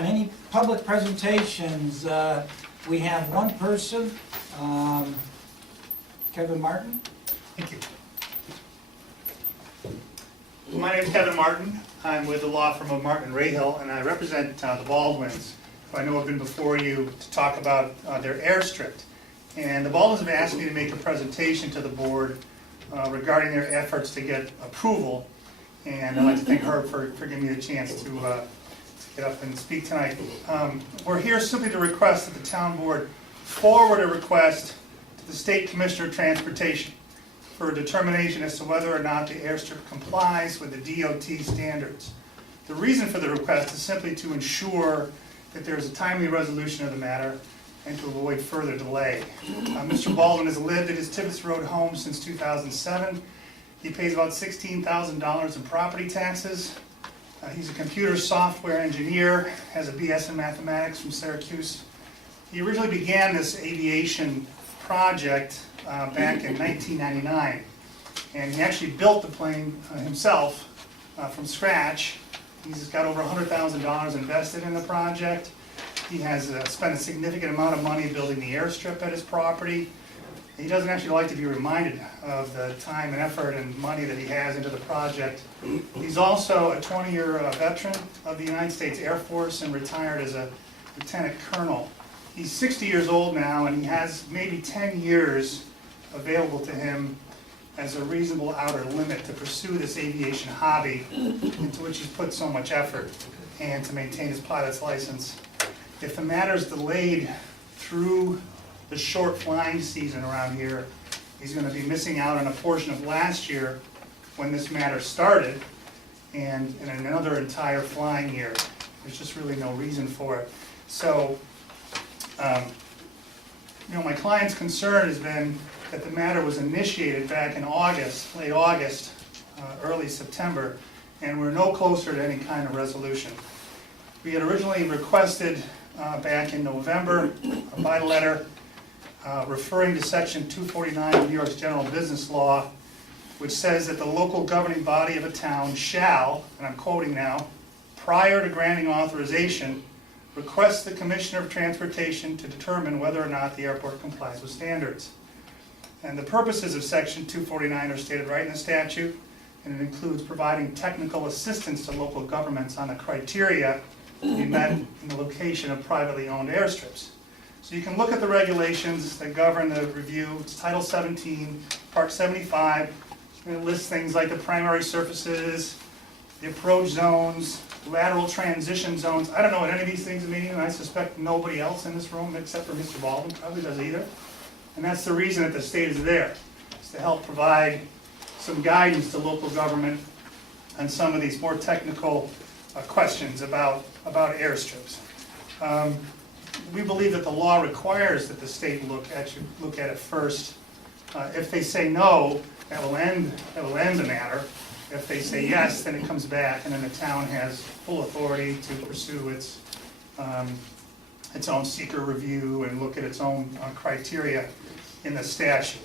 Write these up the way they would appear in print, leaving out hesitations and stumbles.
on, any public presentations? We have one person, Kevin Martin. Thank you. My name is Kevin Martin. I'm with the law firm of Martin & Rahill, and I represent the Baldwins, who I know have been before you to talk about their airstrip. And the Baldwins have asked me to make a presentation to the board regarding their efforts to get approval. And I'd like to thank Herb for giving me the chance to get up and speak tonight. We're here simply to request that the town board forward a request to the State Commissioner of Transportation for a determination as to whether or not the airstrip complies with the DOT standards. The reason for the request is simply to ensure that there is a timely resolution of the matter and to avoid further delay. Mr. Baldwin has lived at his Tibbetts Road home since 2007. He pays about $16,000 in property taxes. He's a computer software engineer, has a BS in mathematics from Syracuse. He originally began this aviation project back in 1999, and he actually built the plane himself from scratch. He's got over $100,000 invested in the project. He has spent a significant amount of money building the airstrip at his property. He doesn't actually like to be reminded of the time and effort and money that he has into the project. He's also a 20-year veteran of the United States Air Force and retired as a lieutenant colonel. He's 60 years old now, and he has maybe 10 years available to him as a reasonable outer limit to pursue this aviation hobby into which he's put so much effort and to maintain his pilot's license. If the matter is delayed through the short flying season around here, he's going to be missing out on a portion of last year when this matter started, and in another entire flying year. There's just really no reason for it. So, my client's concern has been that the matter was initiated back in August, late August, early September, and we're no closer to any kind of resolution. We had originally requested back in November by letter referring to Section 249 of New York's General Business Law, which says that the local governing body of a town shall, and I'm quoting now, prior to granting authorization, request the Commissioner of Transportation to determine whether or not the airport complies with standards. And the purposes of Section 249 are stated right in the statute, and it includes providing technical assistance to local governments on the criteria to be met in the location of privately owned airstrips. So you can look at the regulations that govern the review. It's Title 17, Part 75, and it lists things like the primary surfaces, the approach zones, lateral transition zones. I don't know what any of these things mean, and I suspect nobody else in this room except for Mr. Baldwin probably does either. And that's the reason that the state is there, is to help provide some guidance to local government on some of these more technical questions about airstrips. We believe that the law requires that the state look at it first. If they say no, that will end the matter. If they say yes, then it comes back, and then the town has full authority to pursue its own seeker review and look at its own criteria in the statute.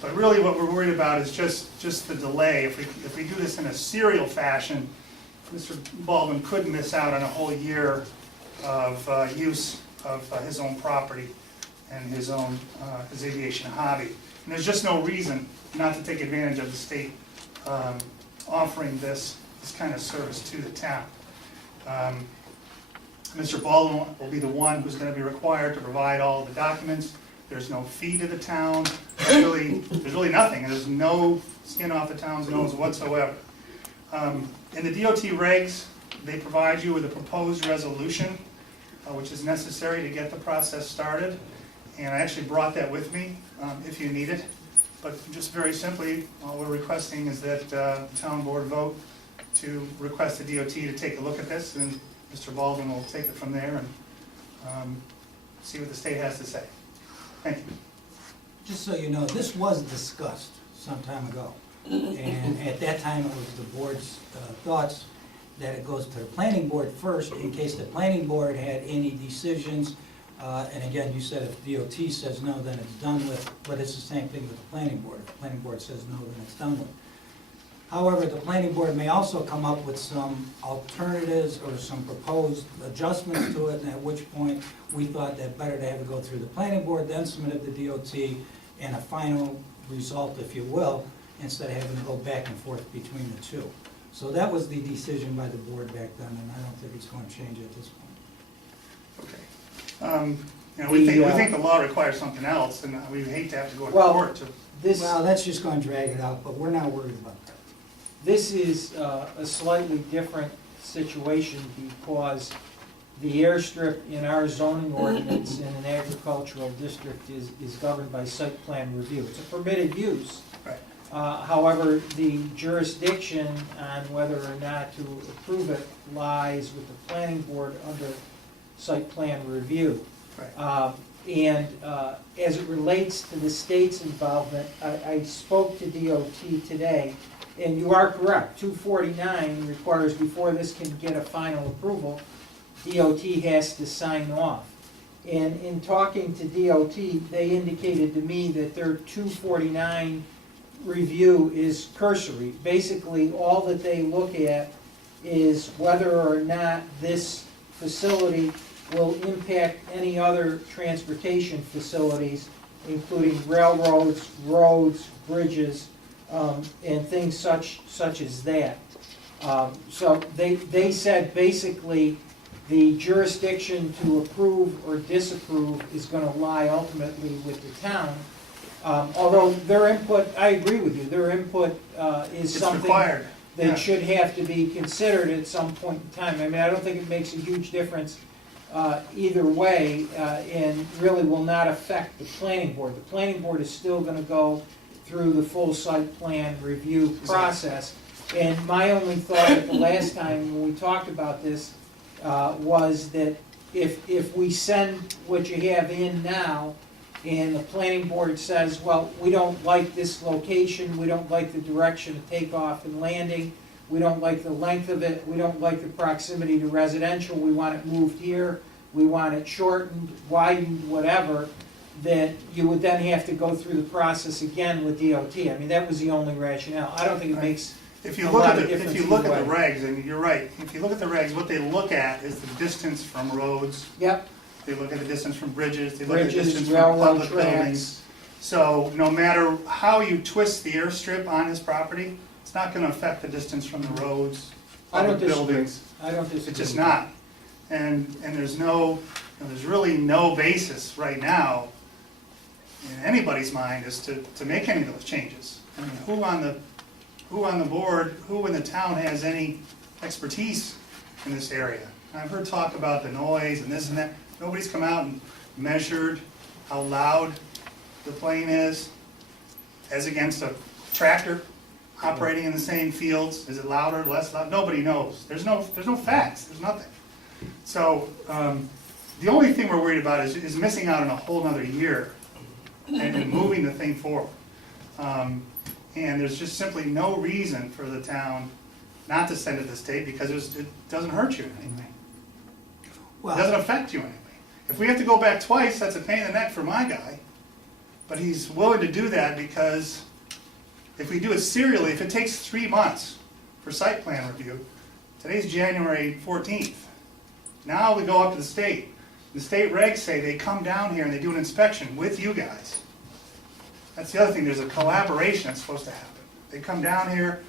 But really what we're worried about is just the delay. If we do this in a serial fashion, Mr. Baldwin could miss out on a whole year of use of his own property and his aviation hobby. And there's just no reason not to take advantage of the state offering this kind of service to the town. Mr. Baldwin will be the one who's going to be required to provide all of the documents. There's no fee to the town. There's really nothing. There's no skin off the town's nose whatsoever. In the DOT regs, they provide you with a proposed resolution, which is necessary to get the process started. And I actually brought that with me if you need it. But just very simply, all we're requesting is that the town board vote to request the DOT to take a look at this, and Mr. Baldwin will take it from there and see what the state has to say. Thank you. Just so you know, this was discussed some time ago. And at that time, it was the board's thoughts that it goes to the planning board first in case the planning board had any decisions. And again, you said if DOT says no, then it's done with, but it's the same thing with the planning board. If the planning board says no, then it's done with. However, the planning board may also come up with some alternatives or some proposed adjustments to it, and at which point we thought that better to have it go through the planning board, then submit it to DOT, and a final result, if you will, instead of having to go back and forth between the two. So that was the decision by the board back then, and I don't think it's going to change at this point. Okay. You know, we think the law requires something else, and we hate to have to go to court to. Well, that's just going to drag it out, but we're not worried about that. This is a slightly different situation because the airstrip in our zoning ordinance in an agricultural district is governed by site plan review. It's a permitted use. Right. However, the jurisdiction on whether or not to approve it lies with the planning board under site plan review. Right. As it relates to the state's involvement, I spoke to DOT today, and you are correct, 249 requires before this can get a final approval, DOT has to sign off. And in talking to DOT, they indicated to me that their 249 review is cursory. Basically, all that they look at is whether or not this facility will impact any other transportation facilities, including railroads, roads, bridges, and things such as that. So they said basically the jurisdiction to approve or disapprove is going to lie ultimately with the town. Although their input, I agree with you, their input is It's something required. that Yeah. should have to be considered at some point in time. I mean, I don't think it makes a huge difference either way, and really will not affect the planning board. The planning board is still gonna go through the full site plan review process. And my only thought at the last time when we talked about this was that if we send what you have in now, and the planning board says, well, we don't like this location, we don't like the direction of takeoff and landing, we don't like the length of it, we don't like the proximity to residential, we want it moved here, we want it shortened, widened, whatever, that you would then have to go through the process again with DOT. I mean, that was the only rationale. I don't think it makes If you a look lot at of the, if difference you look either at the way. regs, and you're right, if you look at the regs, what they look at is the distance from roads, Yep, they look at the distance from bridges, they look at the bridges, distance from railroad public buildings. tracks. So no matter how you twist the airstrip on his property, it's not gonna affect the distance from the roads, I don't public disagree. buildings. I don't disagree. It's just not. And there's no, there's really no basis right now in anybody's mind is to make any of those changes. I mean, who on the board, who in the town has any expertise in this area? I've heard talk about the noise and this and that. Nobody's come out and measured how loud the plane is as against a tractor operating in the same fields. Is it louder, less loud? Nobody knows. There's no facts, there's nothing. So, the only thing we're worried about is missing out on a whole nother year and moving the thing forward. And there's just simply no reason for the town not to send it to the state because it doesn't hurt you in any way. It doesn't Well, affect you in any way. If we have to go back twice, that's a pain in the neck for my guy. But he's willing to do that because if we do it serially, if it takes 3 months for site plan review, today's January 14th. Now we go up to the state. The state regs say they come down here and they do an inspection with you guys. That's the other thing, there's a collaboration that's supposed to happen. They come down here,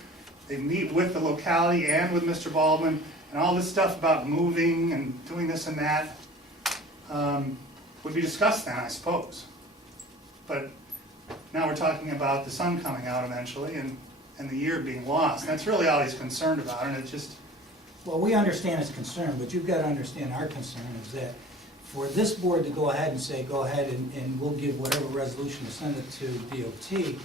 they meet with the locality and with Mr. Baldwin, and all this stuff about moving and doing this and that would be discussed then, I suppose. But now we're talking about the sun coming out eventually and the year being lost. And that's really all he's concerned about, and it's just, well, we understand his concern, but you've got to understand our concern is that for this board to go ahead and say, go ahead and we'll give whatever resolution to send it to DOT,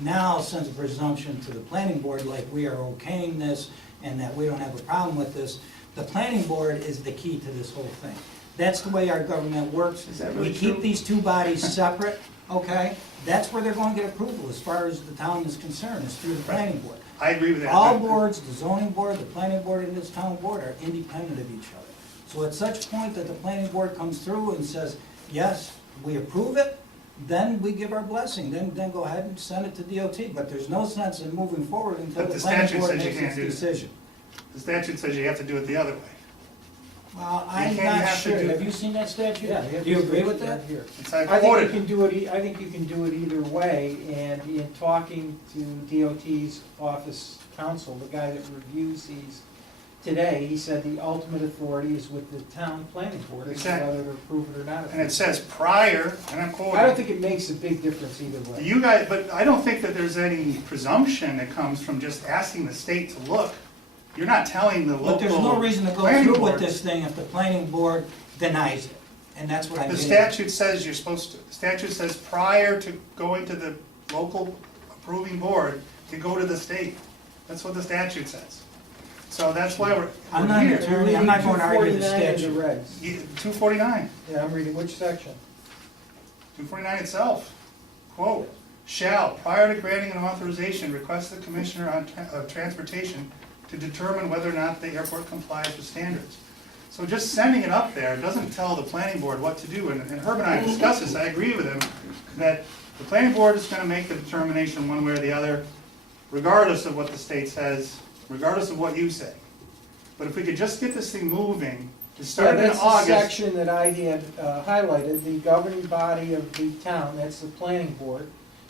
now sends a presumption to the planning board like we are okaying this and that we don't have a problem with this. The planning board is the key to this whole thing. That's the way our government works. Is that really We keep true? these two bodies separate, okay? That's where they're going to get approval as far as the town is concerned, is through the planning board. I agree with that. All boards, the zoning board, the planning board, and this town board are independent of each other. So at such point that the planning board comes through and says, yes, we approve it, then we give our blessing, then go ahead and send it to DOT, but there's no sense in moving forward until But the the planning statute board says you makes can't its do that. decision. The statute says you have to do it the other way. Well, I'm can't not have to sure, do- have you seen that statute? Yeah, Do you agree with that? Here. It's I I think you quoted. can do it, I think you can do it either way, and in talking to DOT's office counsel, the guy that reviews these today, he said the ultimate authority is with the town planning board, as to Exactly. whether to approve it or not. And it says prior, and I'm quoting. I don't think it makes a big difference either way. You guys, but I don't think that there's any presumption that comes from just asking the state to look. You're not telling the local. But there's no reason to go planning through with board. this thing if the planning board denies it, and that's what I'm The getting at. statute says you're supposed to. The statute says prior to going to the local approving board, to go to the state. That's what the statute says. So that's why I'm not an here. attorney, I'm not going to argue the 249 in statute. the regs. 249. Yeah, I'm reading which section? 249 itself, quote, "Shall, prior to granting an authorization, request the Commissioner of Transportation to determine whether or not the airport complies with standards." So just sending it up there doesn't tell the planning board what to do, and Herb and I discussed this, I agree with him, that the planning board is gonna make the determination one way or the other, regardless of what the state says, regardless of what you say. But if we could just get this thing moving, to start in That's the August. section that I had highlighted, the governing body of the town, that's the planning board,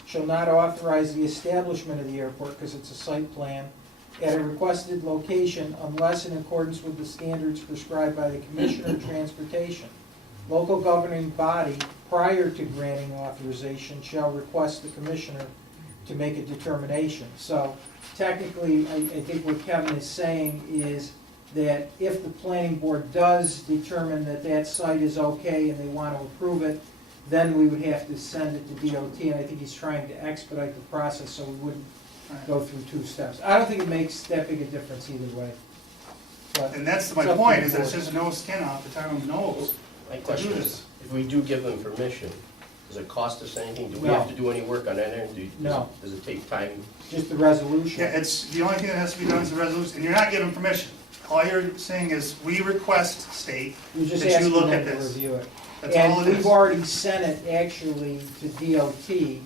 shall not authorize the establishment of the airport, because it's a site plan, at a requested location unless in accordance with the standards prescribed by the Commissioner of Transportation. Local governing body, prior to granting authorization, shall request the Commissioner to make a determination. So technically, I think what Kevin is saying is that if the planning board does determine that that site is okay and they want to approve it, then we would have to send it to DOT, and I think he's trying to expedite the process so we wouldn't go through two steps. I don't think it makes that big a difference either way. But And that's my it's up to point, the is that it's board. just no skin off the town's nose. My to question do is, this. if we do give them permission, does it cost us anything? Do we No. have to do any work on that end? No. Does it take time? Just the resolution. Yeah, it's, the only thing that has to be done is the resolution, and you're not giving permission. All you're saying is, we request, state, You're just that you asking look them at to this. review it. That's all And it we've is. already sent it actually to DOT.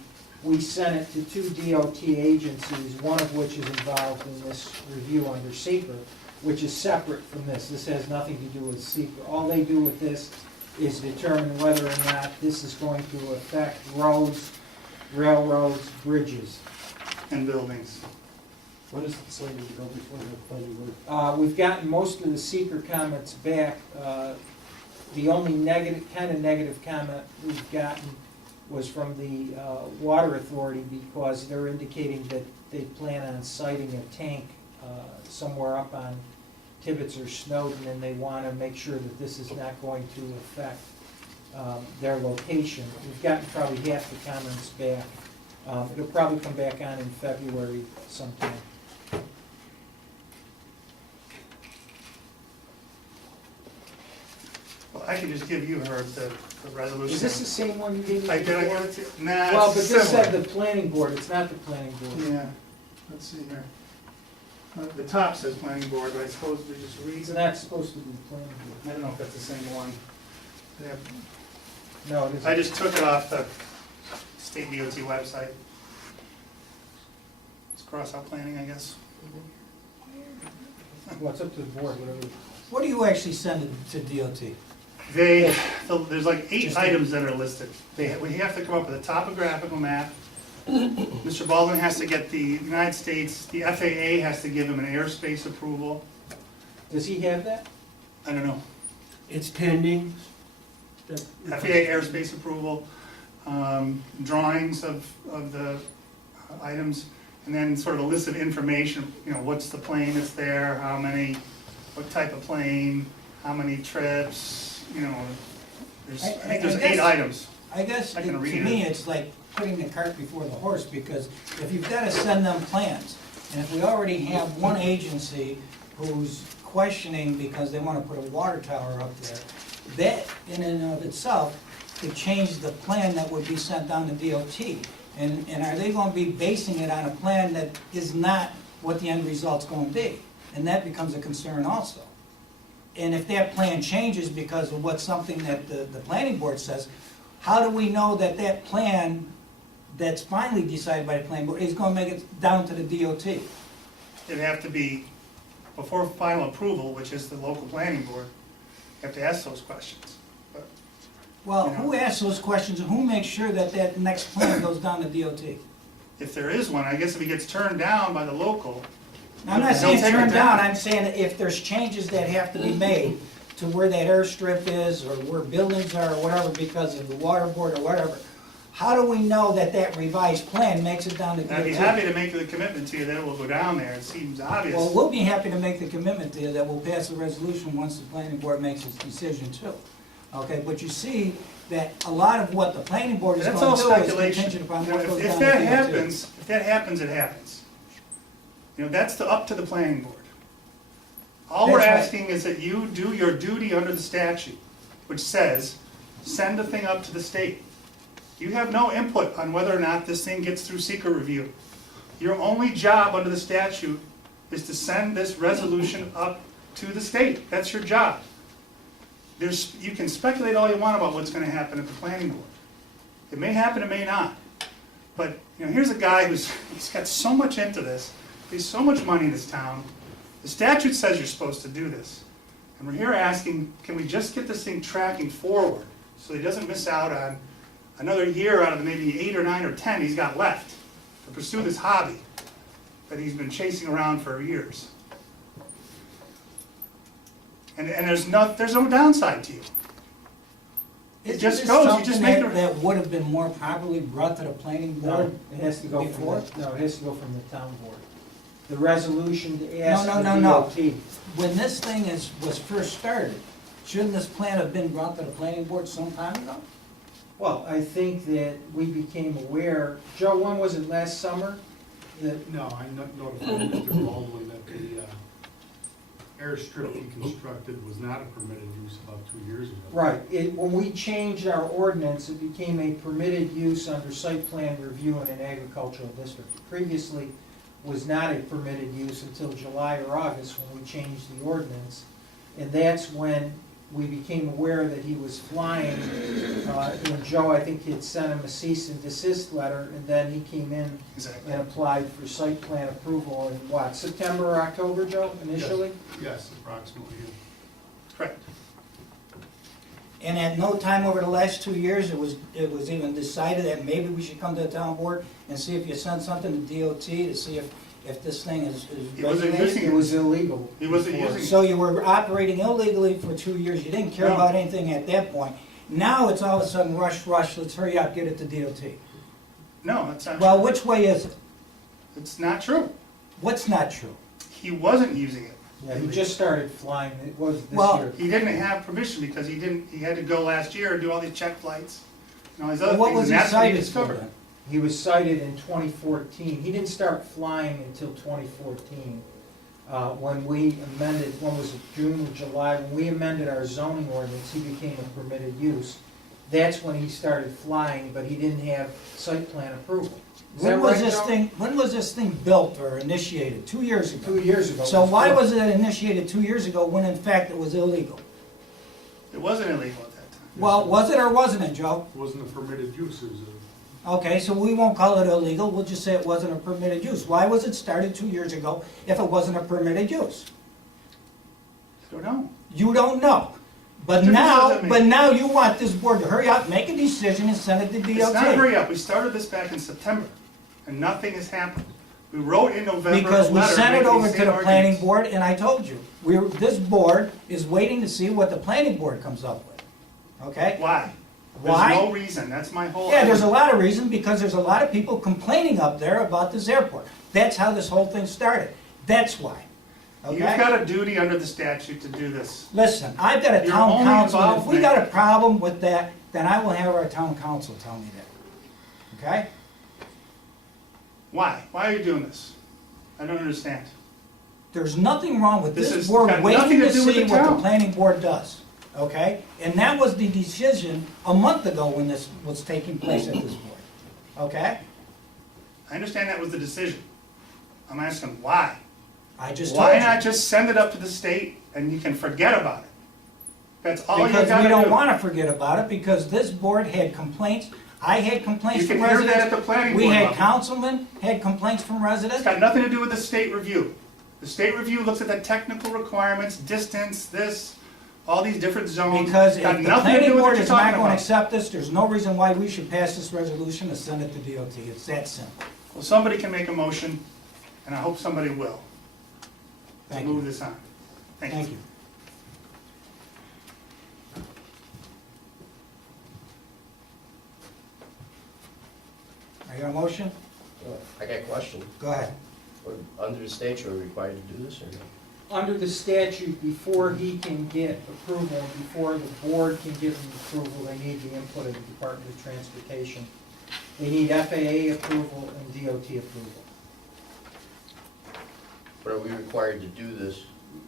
We sent it to two DOT agencies, one of which is involved in this review under secret, which is separate from this. This has nothing to do with secret. All they do with this is determine whether or not this is going to affect roads, railroads, bridges. And buildings. When is it slated to go before the planning board? We've gotten most of the seeker comments back. The only negative, kind of negative comment we've gotten was from the Water Authority, because they're indicating that they plan on siting a tank somewhere up on Tibbetts or Snowden, and they want to make sure that this is not going to affect their location. We've gotten probably half the comments back. It'll probably come back on in February sometime. Well, I could just give you her the resolution. Is this the same one you gave me I did, I before? give it to you? Nah, Well, but it's this said similar. the planning board, it's not the planning board. Yeah, let's see here. The top says planning board, but I suppose we just read, It's not supposed to be planning I don't know if that's the same one. Yeah. board. No, it I isn't. just took it off the state DOT website. It's cross-out planning, I guess. Well, it's up to the board, whatever. What do you actually send it to DOT? There's like 8 Just- items that are listed. We have to come up with a topographical map. Mr. Baldwin has to get the United States, the FAA has to give him an airspace approval. Does he have that? I don't know. It's pending. FAA airspace approval, drawings of the items, and then sort of a list of information, you know, what's the plane that's there, how many, what type of plane, how many trips, you know, there's, I think there's I guess- 8 items. I guess, I to can read me, it. it's like putting the cart before the horse, because if you've got to send them plans, and if we already have one agency who's questioning because they want to put a water tower up there, that in and of itself could change the plan that would be sent down to DOT. And are they going to be basing it on a plan that is not what the end result's going to be? And that becomes a concern also. And if that plan changes because of what something that the planning board says, how do we know that that plan that's finally decided by the planning board is gonna make it down to the DOT? It'd have to be, before final approval, which is the local planning board, you have to ask those questions. But Well, who asks those questions and who makes sure that that next plan goes down to DOT? if there is one, I guess if it gets turned down by the local, Now, I'm not They'll saying take it turn down. down, I'm saying that if there's changes that have to be made to where that airstrip is, or where buildings are, or whatever, because of the water board or whatever, how do we know that that revised plan makes it down to and I'd be happy DOT? to make the commitment to you that it will go down there, it seems obvious. Well, we'll be happy to make the commitment to you that we'll pass a resolution once the planning board makes its decision too. Okay, but you see that a lot of what the planning board is That's gonna all do is speculation. contingent upon You know, what goes down If to that DOT. happens, it happens. You know, that's up to the planning board. All we're That's right. asking is that you do your duty under the statute, which says, send the thing up to the state. You have no input on whether or not this thing gets through seeker review. Your only job under the statute is to send this resolution up to the state. That's your job. You can speculate all you want about what's gonna happen at the planning board. It may happen, it may not. But, you know, here's a guy he's got so much into this, he's so much money in this town. The statute says you're supposed to do this. And we're here asking, can we just get this thing tracking forward so he doesn't miss out on another year out of the maybe 8 or 9 or 10 he's got left to pursue this hobby that he's been chasing around for years. And there's no downside to you. It just Isn't goes, this you just something make that, the, that would have been more properly brought to the planning No, board? it has to go Before? from, no, it has to go from the town board. The resolution to No, ask no, the no, no. DOT. When this thing was first started, shouldn't this plan have been brought to the planning board some time ago? Well, I think that we became aware, Joe, when was it, last summer? That, No, I notified Mr. Baldwin that the airstrip he constructed was not a permitted use about 2 years ago. right, when we changed our ordinance, it became a permitted use under site plan review in an agricultural district. Previously, was not a permitted use until July or August when we changed the ordinance. And that's when we became aware that he was flying, when Joe, I think, had sent him a cease and desist letter, and then he came in exactly. and applied for site plan approval in what, September or October, Joe, initially? Yes, approximately, yeah. Correct. And at no time over the last 2 years, it was even decided that maybe we should come to the town board and see if you send something to DOT to see if this thing is He wasn't regulated. using It was illegal. He wasn't before. using it. So you were operating illegally for 2 years, you didn't care No. about anything at that point. Now it's all of a sudden rush, let's hurry up, get it to DOT. No, that's not Well, true. which way is it? It's not true. What's not true? He wasn't using it. Yeah, he just started flying, it was this Well, year. He didn't have permission because he had to go last year and do all these check flights and all these other What things, was and he that's what he cited for discovered. then? He was cited in 2014. He didn't start flying until 2014. When we amended, when was it, June or July, when we amended our zoning ordinance, he became a permitted use. That's when he started flying, but he didn't have site plan approval. Is that right, Joe? When was this thing built or initiated? 2 years ago. 2 years ago. So why was it initiated 2 years ago when in fact it was illegal? It wasn't illegal at that time. Well, was it or wasn't it, Joe? It wasn't a permitted use, it was Okay, so we won't call it illegal, we'll just say it wasn't a permitted use. Why was it started 2 years ago if it wasn't a permitted use? Don't know. You don't know. But Difference now, doesn't but make- now you want this board to hurry up, make a decision and send it to It's not DOT. hurry up. We started this back in September and nothing has happened. We wrote in November a Because we letter sent it making over these to same the planning arguments. board and I told you, this board is waiting to see what the planning board comes up with. Okay? Why? Why? There's no reason. That's my whole. Yeah, there's a argument. lot of reasons, because there's a lot of people complaining up there about this airport. That's how this whole thing started. That's why. You've Okay? got a duty under the statute to do this. Listen, I've got a Your town only council, and if we involvement- got a problem with that, then I will have our town council tell me that. Okay? Why? Why are you doing this? I don't understand. There's nothing wrong with This this has board got waiting nothing to to do with see the what the town. planning board does. Okay? And that was the decision a month ago when this was taking place at this board. Okay? I understand that was the decision. I'm asking why? I just told Why you. not just send it up to the state and you can forget about it? That's all you Because gotta we do. don't wanna forget about it, because this board had complaints, I had complaints You from can hear residents. that at the planning We board had level. councilmen, had complaints from It's residents. got nothing to do with the state review. The state review looks at the technical requirements, distance, this, all these different zones. Because Got if the nothing to planning do with what board you're is not talking gonna about. accept this, there's no reason why we should pass this resolution and send it to DOT. It's that simple. Well, somebody can make a motion, and I hope somebody will, to Thank move you. this on. Thank you. I got a motion? I got a question. Go ahead. Under the statute, are we required to do this or not? Under the statute, before he can get approval, before the board can give him approval, they need the input of the Department of Transportation. They need FAA approval and DOT approval. But are we required to do this?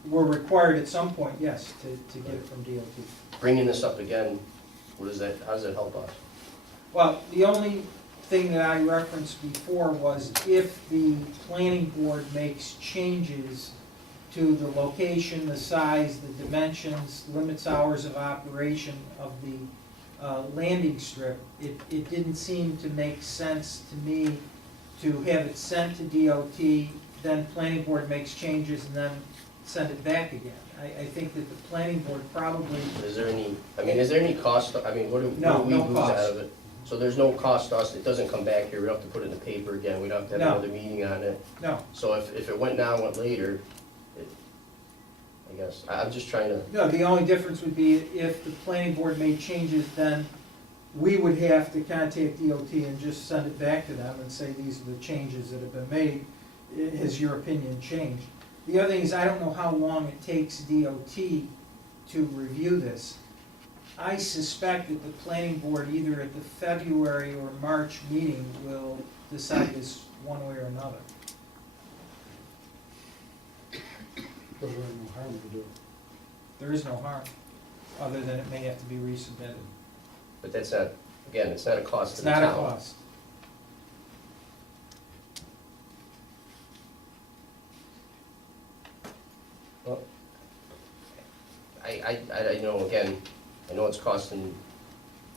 We're required at some point, yes, to get it from DOT. Bringing this up again, how does that help us? Well, the only thing that I referenced before was if the planning board makes changes to the location, the size, the dimensions, limits hours of operation of the landing strip, it didn't seem to make sense to me to have it sent to DOT, then planning board makes changes and then send it back again. I think that the planning board probably, Is there any cost, what do we No, no lose out cost. of it? So there's no cost to us, it doesn't come back here, we don't have to put it in the paper again, we don't have to have No. another meeting on it. no, So if it went now, went later, I guess, I'm just trying to, no, the only difference would be if the planning board made changes, then we would have to contact DOT and just send it back to them and say, these are the changes that have been made. Has your opinion changed? The other thing is, I don't know how long it takes DOT to review this. I suspect that the planning board, either at the February or March meeting, will decide this one way or another. There's no harm to do it. There is no harm, other than it may have to be resubmitted. but that's not, again, it's not a cost It's to the not town. a cost. Well, I know, again, I know it's costing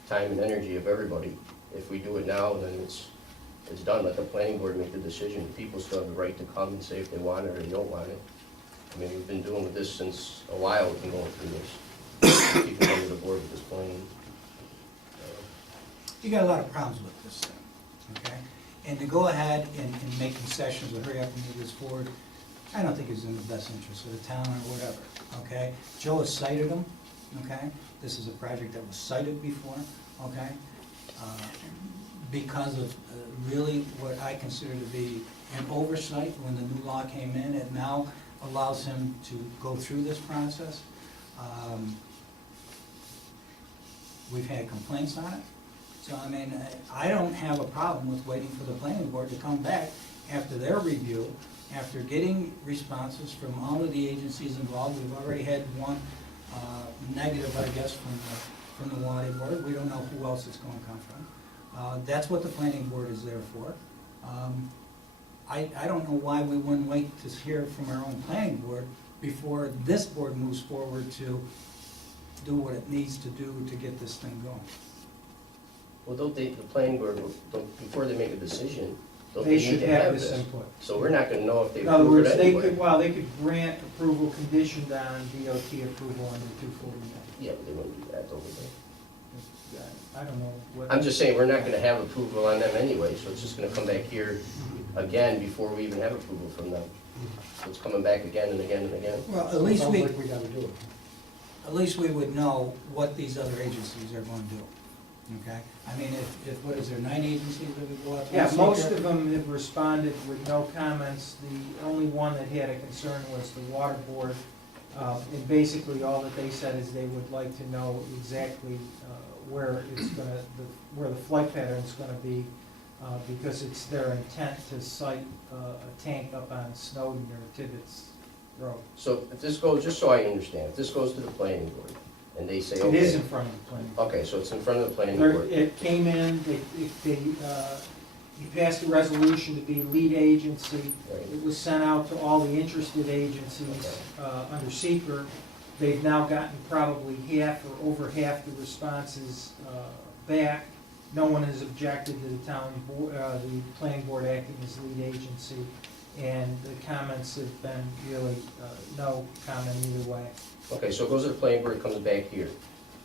time and energy of everybody. If we do it now, then it's done, let the planning board make the decision. People still have the right to come and say if they want it or they don't want it. I mean, we've been doing with this since a while, we've been going through this. People come to the board with this plan. You got a lot of problems with this thing, okay? And to go ahead and make concessions or hurry up and move this forward, I don't think is in the best interest of the town or whatever, okay? Joe has cited them, okay? This is a project that was cited before, okay? Because of really what I consider to be an oversight when the new law came in, it now allows him to go through this process. We've had complaints on it. So, I mean, I don't have a problem with waiting for the planning board to come back after their review, after getting responses from all of the agencies involved. We've already had one negative, I guess, from the Water Board. We don't know who else it's going to come from. That's what the planning board is there for. I don't know why we wouldn't wait to hear from our own planning board before this board moves forward to do what it needs to do to get this thing going. Well, don't they, the planning board, before they make a decision, don't They they should need to have have this this? input. So we're not gonna know if they In other approve words, it they anyway. they could grant approval conditioned on DOT approval under 249. Yeah, but they wouldn't do that, don't they? I don't know what. I'm just saying, we're not gonna have approval on them anyway, so it's just gonna come back here again before we even have approval from them. So it's coming back again and again and again. Well, at least Sounds we, like we gotta do it. at least we would know what these other agencies are going to do, okay? I mean, if, what is there, 9 agencies that would go out to? Yeah, seek most it? of them have responded with no comments. The only one that had a concern was the water board. And basically, all that they said is they would like to know exactly where it's gonna, where the flight pattern's gonna be, because it's their intent to site a tank up on Snowden or Tibbetts Road. So if this goes, just so I understand, if this goes to the planning board and they say, It is okay, in front of the planning board. okay, so it's in front of the planning There- board. It came in, you passed a resolution to be lead agency. Right. It was sent out to all the interested agencies under seeker, They've now gotten probably half or over half the responses back. No one has objected to the planning board acting as lead agency, and the comments have been really no comment either way. Okay, so it goes to the planning board, it comes back here.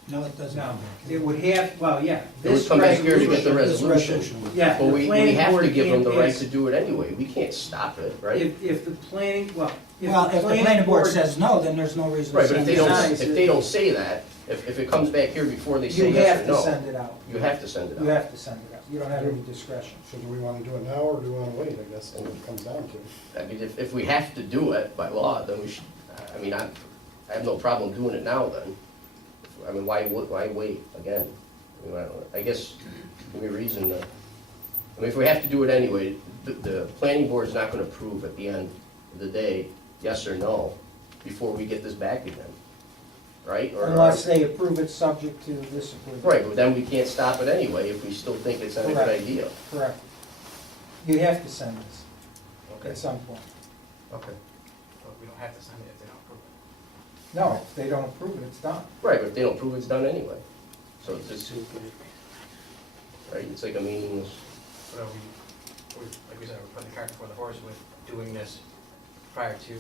No, it doesn't. No, it would have, well, yeah. It would come back here to get the This resolution. Yeah, But the we planning have board to give them the can't right pass- to do it anyway. We can't stop it, right? If the planning, well, Well, if the planning board says no, then there's no reason to Right, but send if it they don't, out. Nice. if they don't say that, if it comes back here before they you say have yes or to no, send it out. you have to send it You out. have to send it out. You don't have any discretion. So do we want to do it now, or do we want to wait, I guess, that's what it comes down to. I mean, if we have to do it by law, then we should, I mean, I have no problem doing it now then. I mean, why wait again? I mean, I guess, give me a reason to, I mean, if we have to do it anyway, the planning board's not gonna approve at the end of the day, yes or no, before we get this back again, right? Or- Unless they approve it subject to this approval. Right, but then we can't stop it anyway if we still think it's not a good Correct. idea. Correct. You have to send this Okay. at some point. Okay. But we don't have to send it if they don't approve it. No, if they don't approve it, it's done. Right, but if they don't prove it's done anyway. So it's just, right, it's like a meaningless, But like we said, we're putting the cart before the horse with doing this prior to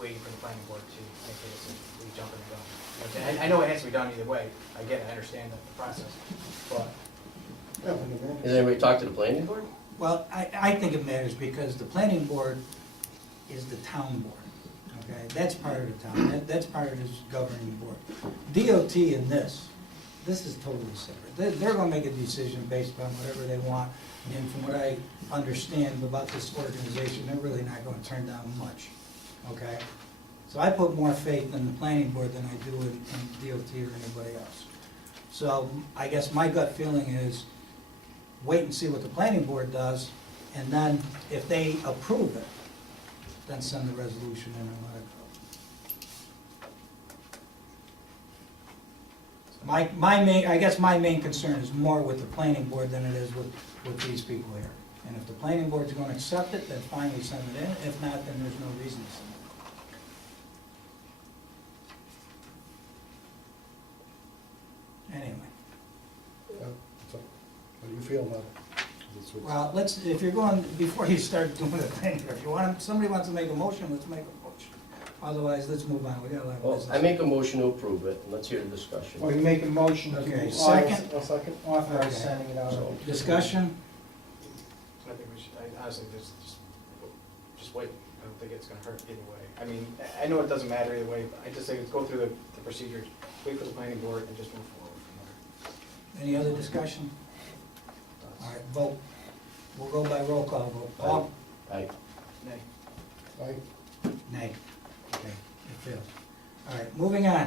waiting for the planning board to make the decision. We jump in and go. You know what I'm saying? I know it has to be done either way. I get it, I understand the process. But Yeah, when the man- has anybody talked to the planning board? Well, I think it matters because the planning board is the town board, okay? That's part of the town, that's part of this governing board. DOT in this is totally separate. They're gonna make a decision based on whatever they want, and from what I understand about this organization, they're really not gonna turn down much, okay? So I put more faith in the planning board than I do in DOT or anybody else. So I guess my gut feeling is wait and see what the planning board does, and then if they approve it, then send the resolution in and let it go. I guess my main concern is more with the planning board than it is with these people here. And if the planning board's gonna accept it, then fine, we send it in. If not, then there's no reason to send it. Anyway. Yeah, so, What do you feel about it? That's what- Well, if you're going, before you start doing the thing, if you want, somebody wants to make a motion, let's make a motion. Otherwise, let's move on, we got a lot of Well, business. I make a motion to approve it, and let's hear the discussion. Or you make a motion Okay, to second. I'll second. authorize Okay. sending it out. So- Discussion, I think we should, honestly, just wait. I don't think it's gonna hurt either way. I mean, I know it doesn't matter either way, but I just say let's go through the procedures, wait for the planning board and just move forward from there. any other discussion? All right, vote. We'll go by roll call vote. Paul? Aye. Nay. Aye. Nay. Okay, it fails. All right, moving on.